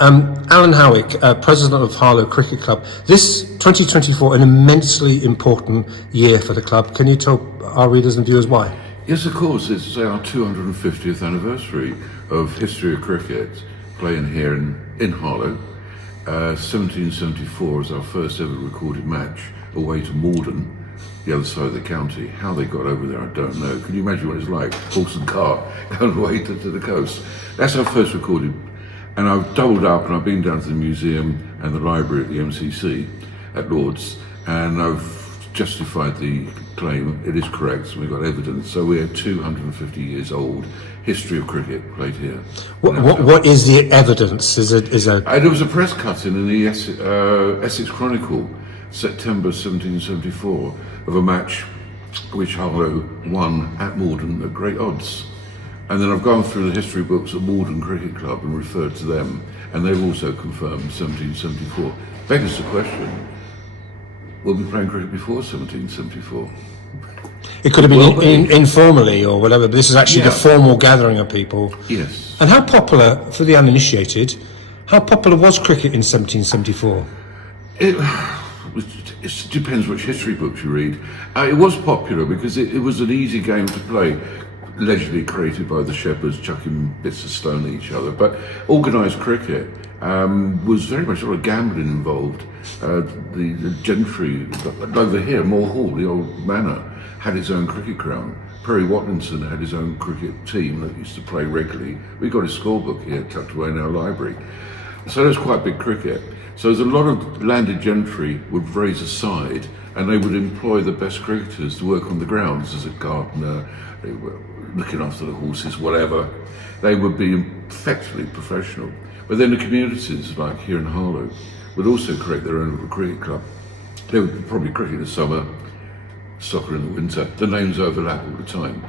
Alan Howick, President of Harlow Cricket Club. This 2024, an immensely important year for the club. Can you tell our readers and viewers why? Yes, of course. It's our 250th anniversary of history of cricket playing here in Harlow. 1774 is our first ever recorded match away to Morden, the other side of the county. How they got over there, I don't know. Can you imagine what it's like, horse and cart, going away to the coast? That's our first recorded. And I've doubled up and I've been down to the museum and the library at the MCC at Lord's, and I've justified the claim. It is correct, we've got evidence. So we're 250 years old. History of cricket played here. What is the evidence? There was a press cutting in the Essex Chronicle, September 1774, of a match which Harlow won at Morden at great odds. And then I've gone through the history books at Morden Cricket Club and referred to them, and they've also confirmed 1774. Beggars the question, will we be playing cricket before 1774? It could have been informally or whatever, but this is actually the formal gathering of people. Yes. And how popular, for the uninitiated, how popular was cricket in 1774? It depends which history books you read. It was popular because it was an easy game to play, allegedly created by the shepherds chucking bits of stone at each other. But organised cricket was very much a lot of gambling involved. The gentry over here, Moor Hall, the old manor, had its own cricket ground. Perry Watkinson had his own cricket team that used to play regularly. We got his scorebook here tucked away in our library. So there was quite big cricket. So there's a lot of landed gentry would raise a side, and they would employ the best cricketers to work on the grounds as a gardener, they were looking after the horses, whatever. They would be effectively professional. But then the communities, like here in Harlow, would also create their own little cricket club. They would probably cricket in the summer, soccer in the winter. The names overlap all the time.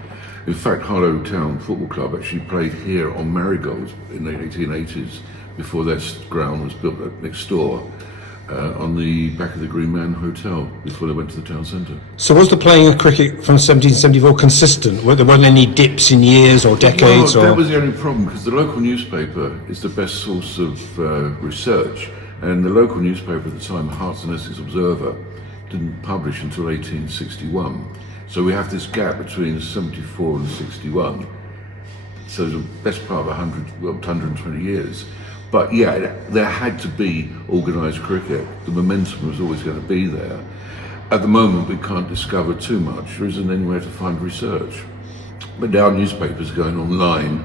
In fact, Harlow Town Football Club actually played here on Marigold in the 1880s before their ground was built next door on the back of the Green Man Hotel before they went to the town centre. So was the playing of cricket from 1774 consistent? Were there any dips in years or decades? Well, that was the only problem, because the local newspaper is the best source of research, and the local newspaper at the time, the Herts and Essex Observer, didn't publish until 1861. So we have this gap between 74 and 61. So the best part of 120 years. But yeah, there had to be organised cricket. The momentum was always going to be there. At the moment, we can't discover too much. There isn't anywhere to find research. But now newspapers going online,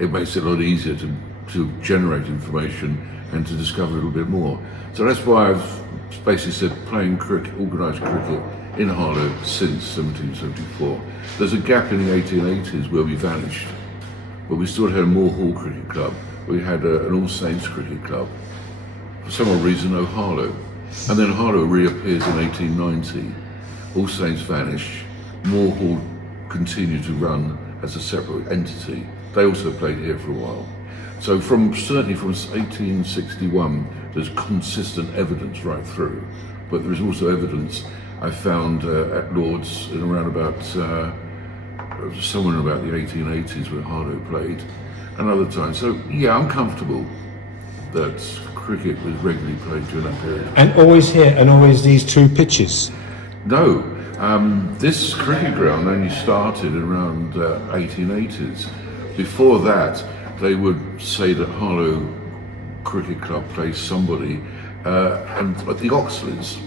it makes it a lot easier to generate information and to discover a little bit more. So that's why I've basically said playing cricket, organised cricket in Harlow since 1774. There's a gap in the 1880s where we vanished, but we still had a Moor Hall Cricket Club. We had an All Saints Cricket Club. For some odd reason, no Harlow. And then Harlow reappears in 1890. All Saints vanish. Moor Hall continued to run as a separate entity. They also played here for a while. So certainly from 1861, there's consistent evidence right through. But there is also evidence I found at Lord's in around about, somewhere about the 1880s where Harlow played. Another time. So yeah, I'm comfortable that cricket was regularly played during that period. And always here, and always these two pitches? No, this cricket ground only started around 1880s. Before that, they would say that Harlow Cricket Club plays somebody, and at the Oxleys,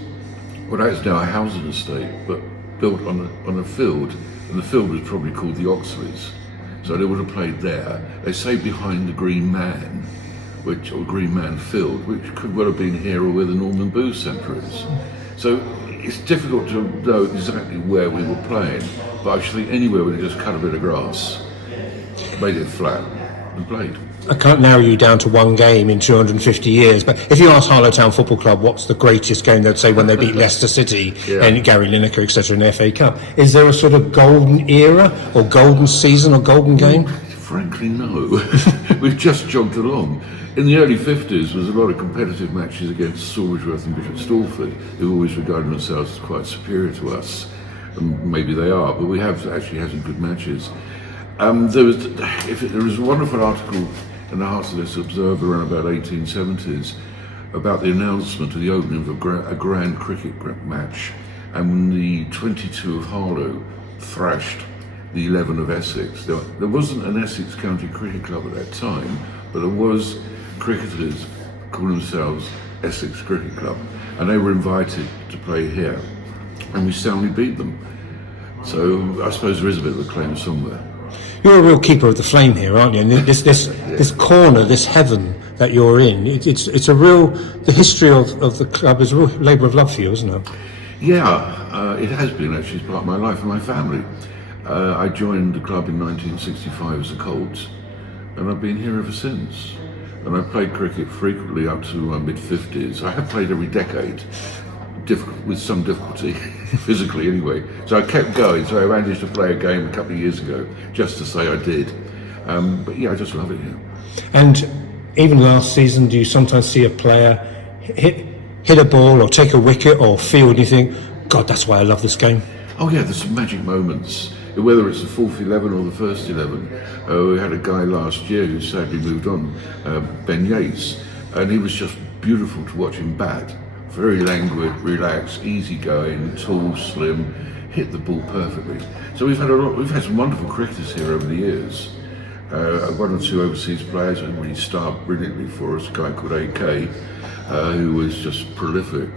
well, that is now a housing estate, but built on a field, and the field was probably called the Oxleys. So they would have played there. They say behind the Green Man, or Green Man Field, which could well have been here or where the Norman Booth Centre is. So it's difficult to know exactly where we were playing, but I think anywhere where they just cut a bit of grass, made it flat, and played. I can't narrow you down to one game in 250 years, but if you ask Harlow Town Football Club what's the greatest game, they'd say when they beat Leicester City and Gary Lineker, etc. in the FA Cup. Is there a sort of golden era or golden season or golden game? Frankly, no. We've just jogged along. In the early 50s, there was a lot of competitive matches against Salisbury and Bishop Stortford, who always regarded themselves as quite superior to us. And maybe they are, but we have actually had some good matches. There was a wonderful article in the Hearts of Essex Observer around about 1870s about the announcement of the opening of a grand cricket match, and when the 22 of Harlow thrashed the 11 of Essex. There wasn't an Essex County Cricket Club at that time, but there was cricketers calling themselves Essex Cricket Club, and they were invited to play here, and we soundly beat them. So I suppose there is a bit of a claim somewhere. You're a real keeper of the flame here, aren't you? And this corner, this heaven that you're in, it's a real. The history of the club is a real labour of love for you, isn't it? Yeah, it has been actually. It's part of my life and my family. I joined the club in 1965 as a Colt, and I've been here ever since. And I played cricket frequently up to my mid-50s. I have played every decade, with some difficulty, physically anyway. So I kept going, so I managed to play a game a couple of years ago, just to say I did. But yeah, I just love it here. And even last season, do you sometimes see a player hit a ball or take a wicket or field and you think, God, that's why I love this game? Oh yeah, there's some magic moments. Whether it's the fourth 11 or the first 11. We had a guy last year who sadly moved on, Ben Yates, and he was just beautiful to watch him bat. Very languid, relaxed, easygoing, tall, slim, hit the ball perfectly. So we've had some wonderful cricketers here over the years. One or two overseas players who really starred brilliantly for us, a guy called AK, who was just prolific.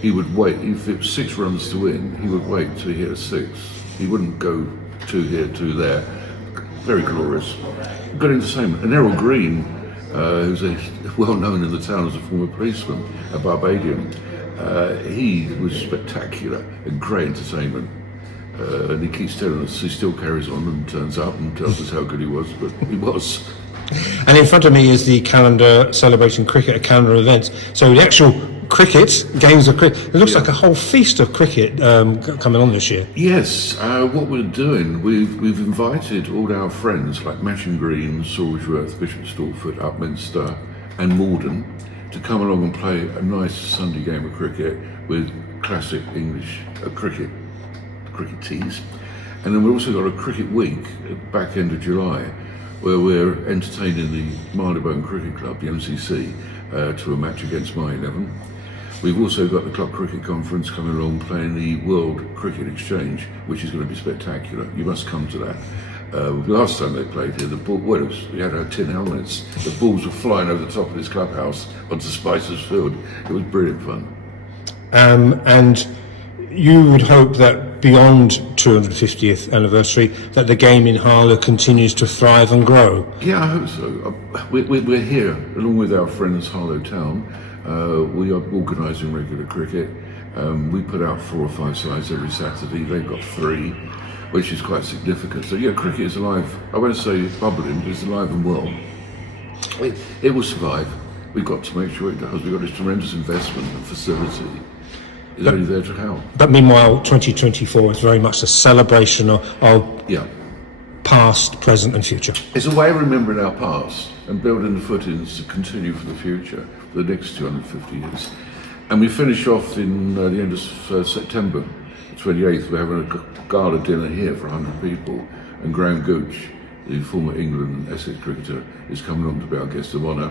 He would wait, if it was 6 runs to win, he would wait till he hit a 6. He wouldn't go 2 here, 2 there. Very glorious. Good entertainment. And Errol Green, who's well known in the town as a former policeman, a Barbadian, he was spectacular and great entertainment. And he keeps telling us he still carries on and turns up and tells us how good he was, but he was. And in front of me is the calendar celebrating cricket, a calendar of events. So the actual cricket, games of cricket, it looks like a whole feast of cricket coming on this year. Yes, what we're doing, we've invited all our friends like Masham Green, Salisworth, Bishop Stortford, Upminster and Morden to come along and play a nice Sunday game of cricket with classic English cricket tees. And then we've also got a cricket week at the back end of July where we're entertaining the Marylebone Cricket Club, the MCC, to a match against my 11. We've also got the Club Cricket Conference coming along playing the World Cricket Exchange, which is going to be spectacular. You must come to that. Last time they played here, we had our tin helmets. The balls were flying over the top of this clubhouse onto Spicer's Field. It was brilliant fun. And you would hope that beyond 250th anniversary, that the game in Harlow continues to thrive and grow. Yeah, I hope so. We're here, along with our friends Harlow Town. We are organising regular cricket. We put out 4 or 5 sides every Saturday. They've got 3, which is quite significant. So yeah, cricket is alive. I won't say bubbling, but it's alive and well. It will survive. We've got to make sure it does. We've got this tremendous investment and facility. Is only there to help. But meanwhile, 2024 is very much a celebration of past, present and future. It's a way of remembering our past and building the footings to continue for the future, for the next 250 years. And we finish off in the end of September, the 28th. We're having a gala dinner here for 100 people, and Graham Gooch, the former England and Essex cricketer, is coming along to be our guest of honour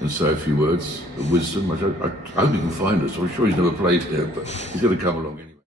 and say a few words of wisdom. I hope he can find us. I'm sure he's never played here, but he's going to come along anyway.